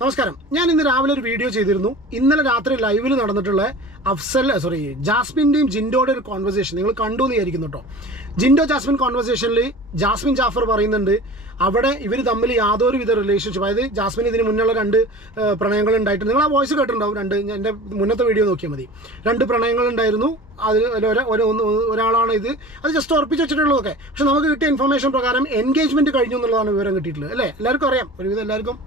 നമസ്കാരം. ഞാൻ ഇന്ന് രാവിലെ ഒരു വീഡിയോ ചെയ്തിരുന്നു. ഇന്നലെ രാത്രി ലൈവിൽ നടന്നിട്ടുള്ള ജാസ്മിൻ്റെയും ജിൻഡോയുടെ ഒരു കോൺവെർസേഷൻ നിങ്ങൾ കണ്ടു എന്ന് വിചാരിക്കുന്നു കേട്ടോ. ജിൻഡോ ജാസ്മിൻ കോൺവെർസേഷനിൽ ജാസ്മിൻ ജാഫർ പറയുന്നുണ്ട് അവിടെ ഇവർ തമ്മിൽ യാതൊരു വിധ റിലേഷൻഷിപ്പ്, അതായത് ജാസ്മിൻ ഇതിന് മുന്നുള്ള 2 പ്രണയങ്ങൾ ഉണ്ടായിട്ട് നിങ്ങൾ ആ വോയിസ് കേട്ടിട്ടുണ്ടാവും. എൻ്റെ മുന്നത്തെ വീഡിയോ നോക്കിയാൽ മതി. 2 പ്രണയങ്ങൾ ഉണ്ടായിരുന്നു. അതിൽ ഒരാളാണ് ഇത്. അത് ജസ്റ്റ് ഉറപ്പിച്ച് വെച്ചിട്ടുള്ളതൊക്കെ. പക്ഷെ നമുക്ക് കിട്ടിയ ഇൻഫർമേഷൻ പ്രകാരം എൻഗേജ്മെൻറ്റ് കഴിഞ്ഞു എന്നുള്ളതാണ് വിവരം കിട്ടിയിട്ടുള്ളത്. അല്ലേ? എല്ലാവർക്കും അറിയാം, ഒരുവിധം എല്ലാവർക്കും.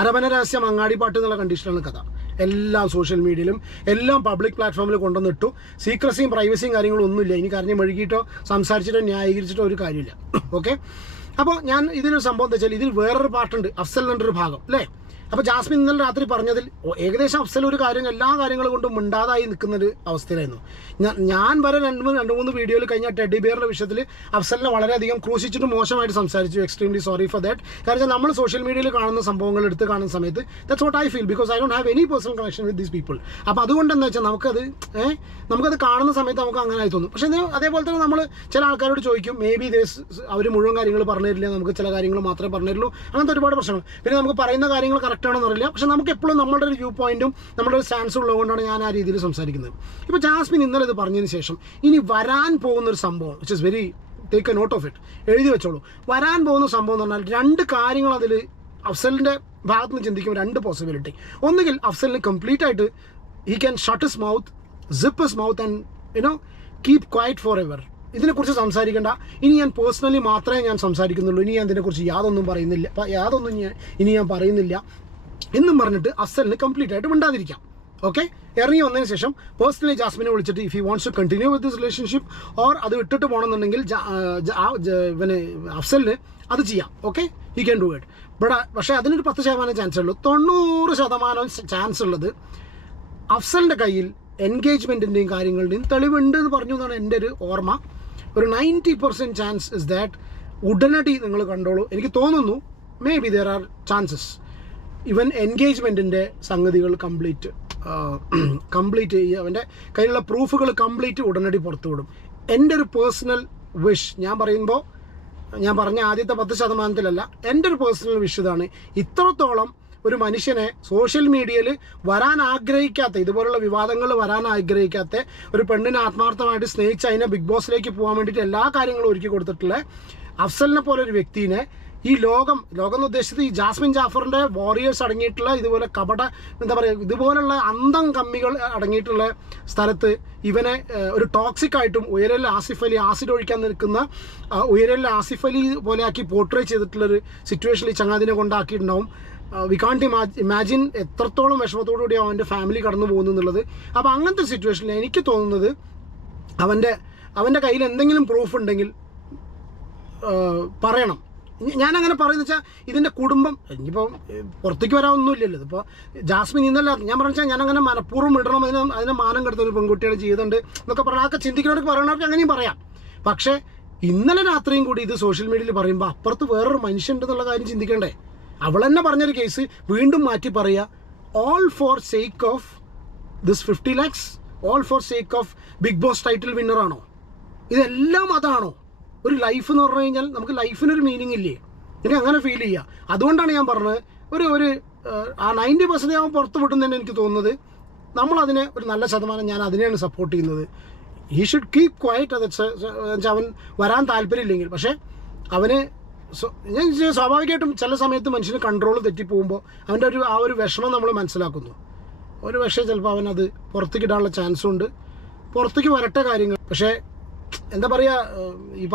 അരമന രഹസ്യം അങ്ങാടിപ്പാട്ട് എന്നുള്ള കണ്ടീഷനാണ് കഥ. എല്ലാം സോഷ്യൽ മീഡിയയിലും എല്ലാം പബ്ലിക് പ്ലാറ്റ്ഫോമിൽ കൊണ്ടുവന്നിട്ടു. സീക്രസിയും പ്രൈവസിയും കാര്യങ്ങളും ഒന്നുമില്ല. ഇനി കരഞ്ഞ് മെഴുകിയിട്ടോ സംസാരിച്ചിട്ടോ ന്യായീകരിച്ചിട്ടോ ഒരു കാര്യമില്ല. ഓക്കെ, അപ്പോൾ ഞാൻ ഇതിനൊരു സംഭവം എന്താ വെച്ചാൽ ഇതിൽ വേറൊരു പാട്ടുണ്ട്, അഫ്സൽ എന്നൊരു ഭാഗം അല്ലേ. അപ്പോൾ ജാസ്മിൻ ഇന്നലെ രാത്രി പറഞ്ഞതിൽ ഏകദേശം അഫ്സൽ ഒരു കാര്യം എല്ലാ കാര്യങ്ങളും കൊണ്ടും മിണ്ടാതായി നിൽക്കുന്നൊരു അവസ്ഥയിലായിരുന്നു. ഞാൻ വരെ 2-3 വീഡിയോയിൽ കഴിഞ്ഞ ടെഡി ബിയറിൻ്റെ വിഷയത്തിൽ അഫ്സലിനെ വളരെയധികം ക്രൂശിച്ചിട്ട് മോശമായിട്ട് സംസാരിച്ചു. Extremely sorry for that. കാരണം നമ്മൾ സോഷ്യൽ മീഡിയയിൽ കാണുന്ന സംഭവങ്ങൾ എടുത്ത് കാണുന്ന സമയത്ത് that's what I feel, because I don't have any personal connection with these people. അപ്പോൾ അതുകൊണ്ട് എന്താ വെച്ചാൽ നമുക്കത് കാണുന്ന സമയത്ത് നമുക്ക് അങ്ങനെ ആയി തോന്നും. പക്ഷേ അതേപോലെ തന്നെ നമ്മൾ ചില ആൾക്കാരോട് ചോദിക്കും, മേ ബി അവർ മുഴുവൻ കാര്യങ്ങൾ പറഞ്ഞു തരില്ല, നമുക്ക് ചില കാര്യങ്ങൾ മാത്രമേ പറഞ്ഞു തരുള്ളൂ. അങ്ങനത്തെ ഒരുപാട് പ്രശ്നങ്ങൾ. പിന്നെ നമുക്ക് പറയുന്ന കാര്യങ്ങൾ കറക്റ്റ് ആണെന്ന് അറിയില്ല. പക്ഷെ നമുക്ക് എപ്പോഴും നമ്മുടെ ഒരു വ്യൂ പോയിന്റും നമ്മുടെ ഒരു സ്റ്റാൻസും ഉള്ളതുകൊണ്ടാണ് ഞാൻ ആ രീതിയിൽ സംസാരിക്കുന്നത്. ഇപ്പോൾ ജാസ്മിൻ ഇന്നലെ ഇത് പറഞ്ഞതിന് ശേഷം ഇനി വരാൻ പോകുന്നൊരു സംഭവം, which is very take a note of it, എഴുതി വെച്ചോളൂ. വരാൻ പോകുന്ന സംഭവം എന്ന് പറഞ്ഞാൽ 2 കാര്യങ്ങൾ അതിൽ അഫ്സലിൻ്റെ ഭാഗത്ത് നിന്ന് ചിന്തിക്കുമ്പോൾ 2 പോസിബിലിറ്റി. ഒന്നുകിൽ അഫ്സലിന് കംപ്ലീറ്റ് ആയിട്ട് he can shut his mouth, zip his mouth and keep quiet for ever. ഇതിനെക്കുറിച്ച് സംസാരിക്കേണ്ട, ഇനി ഞാൻ പേഴ്സണലി മാത്രമേ ഞാൻ സംസാരിക്കുന്നുള്ളൂ, ഇനി ഞാൻ ഇതിനെക്കുറിച്ച് യാതൊന്നും ഇനി ഞാൻ പറയുന്നില്ല എന്നും പറഞ്ഞിട്ട് അഫ്സലിന് കംപ്ലീറ്റ് ആയിട്ട് മിണ്ടാതിരിക്കാം. ഓക്കെ, ഇറങ്ങി വന്നതിന് ശേഷം പേഴ്സണലി ജാസ്മിനെ വിളിച്ചിട്ട് if he wants to continue with this relationship or അത് വിട്ടിട്ട് പോകണമെന്നുണ്ടെങ്കിൽ അഫ്സലിന് അത് ചെയ്യാം. Okay, he can do it. പക്ഷേ അതിനൊരു 10% ചാൻസ് ഉള്ളൂ. 90% ചാൻസ് ഉള്ളത് അഫ്സലിൻ്റെ കയ്യിൽ എൻഗേജ്മെൻറ്റിൻ്റെയും കാര്യങ്ങളുടെയും തെളിവുണ്ട് എന്ന് പറഞ്ഞു എന്നാണ് എൻ്റെ ഒരു ഓർമ്മ. ഒരു 90% ചാൻസ് ഇസ് ദാറ്റ് ഉടനടി നിങ്ങൾ കണ്ടോളൂ. എനിക്ക് തോന്നുന്നു may be there are chances ഇവൻ എൻഗേജ്മെൻറ്റിൻ്റെ സംഗതികൾ കംപ്ലീറ്റ് അവൻ്റെ കയ്യിലുള്ള പ്രൂഫുകൾ കംപ്ലീറ്റ് ഉടനടി പുറത്തു വിടും. എൻ്റെ ഒരു പേഴ്സണൽ വിഷ് ഞാൻ പറഞ്ഞ ആദ്യത്തെ 10%-അല്ല, എൻ്റെ ഒരു പേഴ്സണൽ വിഷ് ഇതാണ്. ഇത്രത്തോളം ഒരു മനുഷ്യനെ സോഷ്യൽ മീഡിയയിൽ വരാൻ ആഗ്രഹിക്കാത്ത, ഇതുപോലുള്ള വിവാദങ്ങൾ വരാൻ ആഗ്രഹിക്കാത്ത ഒരു പെണ്ണിനെ ആത്മാർത്ഥമായിട്ട് സ്നേഹിച്ച് അതിനെ ബിഗ് ബോസിലേക്ക് പോകാൻ വേണ്ടിയിട്ട് എല്ലാ കാര്യങ്ങളും ഒരുക്കി കൊടുത്തിട്ടുള്ള അഫ്സലിനെ പോലെ ഒരു വ്യക്തിനെ ഈ ലോകം എന്ന് ഉദ്ദേശിച്ചത് ഈ ജാസ്മിൻ ജാഫറിൻ്റെ വാരിയേഴ്സ് അടങ്ങിയിട്ടുള്ള ഇതുപോലെ ഇതുപോലുള്ള അന്തം കമ്മികൾ അടങ്ങിയിട്ടുള്ള സ്ഥലത്ത് ഇവനെ ഒരു ടോക്സിക് ആയിട്ടും ഉയരലിൽ ആസിഫ് അലി ആസിഡ് ഒഴിക്കാൻ നിൽക്കുന്ന ഉയരലിൽ ആസിഫ് അലി പോലെ ആക്കി പോർട്രേ ചെയ്തിട്ടുള്ളൊരു സിറ്റുവേഷനിൽ ഈ ചങ്ങാതിനെ കൊണ്ടാക്കിയിട്ടുണ്ടാവും. വി കാൺട്ട് ഇമാജിൻ എത്രത്തോളം വിഷമത്തോടു കൂടി അവൻ്റെ ഫാമിലി കടന്നു പോകുന്നു എന്നുള്ളത്. അപ്പോൾ അങ്ങനത്തെ സിറ്റുവേഷനിൽ എനിക്ക് തോന്നുന്നത് അവൻ്റെ കയ്യിൽ എന്തെങ്കിലും പ്രൂഫ് ഉണ്ടെങ്കിൽ പറയണം. ഞാനങ്ങനെ പറയുന്നത് വെച്ചാൽ ഇതിൻ്റെ കുടുംബം ഇനിയിപ്പോൾ പുറത്തേക്ക് വരാനൊന്നുമില്ലല്ലോ. ഇതിപ്പോൾ ജാസ്മിൻ ഇന്നല്ല ഞാൻ പറഞ്ഞാൽ ഞാനങ്ങനെ മനഃപൂർവ്വം ഇടണം, അതിനെ മാനം കെടുത്ത ഒരു പെൺകുട്ടിയുടെ ജീവിതമുണ്ട് എന്നൊക്കെ പറഞ്ഞാൽ ആൾക്ക് ചിന്തിക്കുന്നവർക്ക് പറയണവർക്ക് അങ്ങനെയും പറയാം. പക്ഷേ ഇന്നലെ രാത്രിയും കൂടി ഇത് സോഷ്യൽ മീഡിയയിൽ പറയുമ്പോൾ അപ്പുറത്ത് വേറൊരു മനുഷ്യനുണ്ടെന്നുള്ള കാര്യം ചിന്തിക്കണ്ടേ? അവൾ തന്നെ പറഞ്ഞൊരു കേസ് വീണ്ടും മാറ്റി പറയുക, all for sake of this 50 lakhs, all for sake of Bigg Boss title വിന്നറാണോ? ഇതെല്ലാം അതാണോ? ഒരു ലൈഫ് എന്ന് പറഞ്ഞു കഴിഞ്ഞാൽ നമുക്ക് ലൈഫിനൊരു മീനിങ് ഇല്ലേ? എനിക്ക് അങ്ങനെ ഫീൽ ചെയ്യുക. അതുകൊണ്ടാണ് ഞാൻ പറഞ്ഞത് ഒരു 90% അവൻ പുറത്ത് വിട്ടുന്നതന്നെ എനിക്ക് തോന്നുന്നത് നമ്മളതിനെ ഒരു നല്ല ശതമാനം ഞാൻ അതിനെയാണ് സപ്പോർട്ട് ചെയ്യുന്നത്. He should keep quiet. അത് അവൻ വരാൻ താല്പര്യമില്ലെങ്കിൽ, പക്ഷേ അവന് സ്വാഭാവികമായിട്ടും ചില സമയത്ത് മനുഷ്യന് കൺട്രോൾ തെറ്റിപ്പോകുമ്പോൾ അവൻ്റെ ആ ഒരു വിഷമം നമ്മൾ മനസ്സിലാക്കുന്നു. ഒരു പക്ഷേ ചിലപ്പോൾ അവനത് പുറത്തേക്ക് ഇടാനുള്ള ചാൻസും ഉണ്ട്. പുറത്തേക്ക് വരട്ടെ കാര്യങ്ങൾ. പക്ഷേ എന്താ പറയുക, ഈ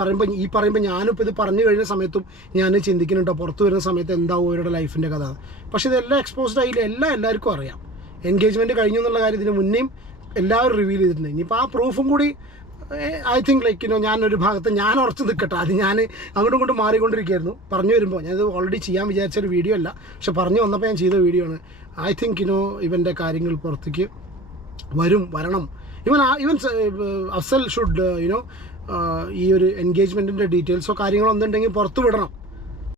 പറയുമ്പോൾ ഞാനിപ്പോൾ ഇത് പറഞ്ഞു കഴിഞ്ഞ സമയത്തും ഞാൻ ചിന്തിക്കുന്നുണ്ടോ പുറത്ത് വരുന്ന സമയത്ത് എന്താവും അവരുടെ ലൈഫിൻ്റെ കഥ. പക്ഷേ ഇതെല്ലാം എക്സ്പോസ്ഡ് ആയില്ല, എല്ലാവർക്കും അറിയാം. എൻഗേജ്മെൻറ്റ് കഴിഞ്ഞു എന്നുള്ള കാര്യത്തിന് മുന്നേയും എല്ലാവരും റിവീൽ ചെയ്തിട്ടുണ്ട്. ഇനിയിപ്പോൾ ആ പ്രൂഫും കൂടി ഐ തിങ്ക് ഞാനൊരു ഭാഗത്ത് ഞാൻ ഉറച്ചു നിൽക്കട്ടെ. അത് ഞാൻ അങ്ങോട്ടും ഇങ്ങോട്ടും മാറിക്കൊണ്ടിരിക്കുകയായിരുന്നു. പറഞ്ഞു വരുമ്പോൾ ഞാനത് ഓൾറെഡി ചെയ്യാൻ വിചാരിച്ചൊരു വീഡിയോ അല്ല, പക്ഷെ പറഞ്ഞു വന്നപ്പോൾ ഞാൻ ചെയ്ത വീഡിയോ ആണ്. ഐ തിങ്ക് ഇവൻ്റെ കാര്യങ്ങൾ പുറത്തേക്ക് വരണം. ഈവൻ അഫ്സൽ ഷുഡ് ഈ ഒരു എൻഗേജ്മെൻറ്റിൻ്റെ ഡീറ്റെയിൽസോ കാര്യങ്ങളോ എന്തുണ്ടെങ്കിൽ പുറത്ത് വിടണം.